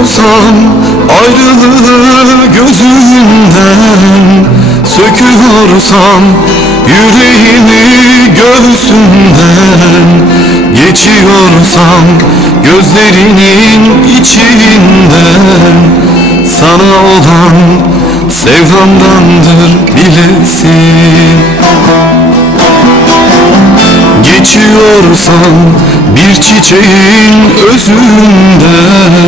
Çekiyorsam ayrılığı gözünden Söküyorsam yüreğimi göğsünden. Geçiyorsam gözlerinin içinden. Sana olan sevdamdandır bilesin Geçiyorsam bir çiçeğin özünden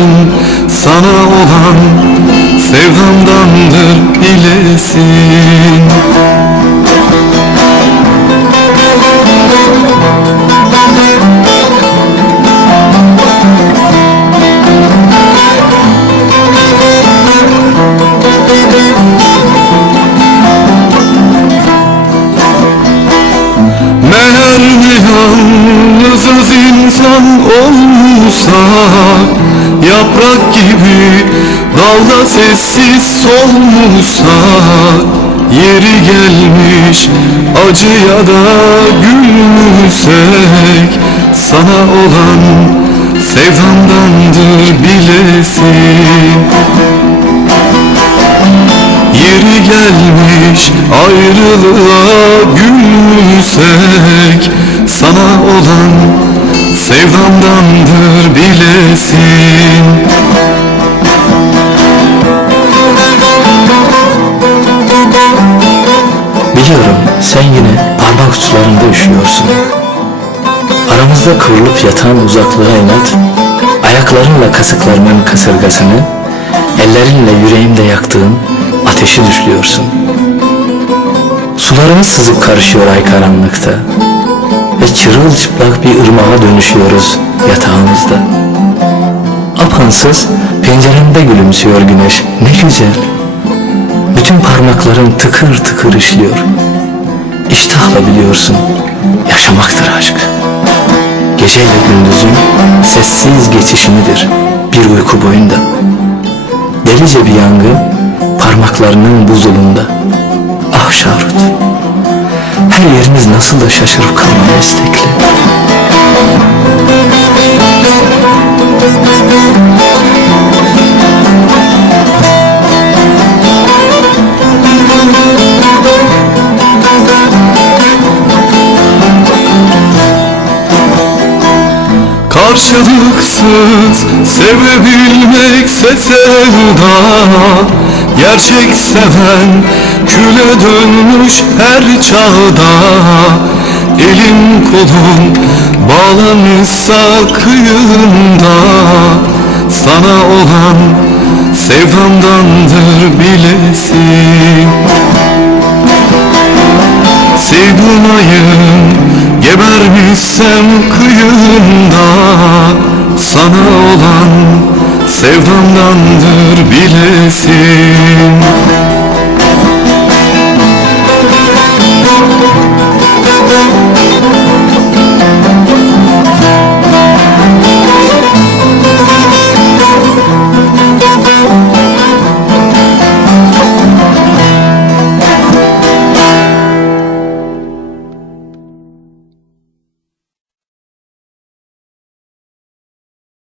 Sana olan sevdamdandır bilesin. Meğer ne yalnızız insan olmuşsak Yaprak gibi dalda sessiz solmuşsak Yeri gelmiş acıya da gülmüşsek. Sana olan sevdamdandır bilesin. Yeri gelmiş ayrılığa gülsek Sana olan sevdamdandır bilesin Biliyorum sen yine parmak uçlarında üşüyorsun. Aramızda kıvrılıp yatan uzaklığa inat, ayaklarınla kasıklarımın kasırgasını, ellerinle yüreğimde yaktığın ateşi düşlüyorsun. Sularımız sızıp karışıyor ay karanlıkta ve çırılçıplak bir ırmağa dönüşüyoruz yatağımızda. Apansız penceremde gülümsüyor güneş ne güzel. Bütün parmakların tıkır tıkır işliyor. İştahla biliyorsun, yaşamaktır aşk. Geceyle gündüzün sessiz geçişimidir bir uyku boyunda. Delice bir yangın parmaklarının buzulunda. Ah Şarut, her yerimiz nasıl da şaşırıp kalmaya istekli. Karşılıksız sevebilmekse sevda. Gerçek seven küle dönmüş her çağda. Elim kolum bağlanmışsa kıyında. Sana olan sevdamdandır bilesin Sevdunayım gebermişsem kıyında sevdamdandır bilesin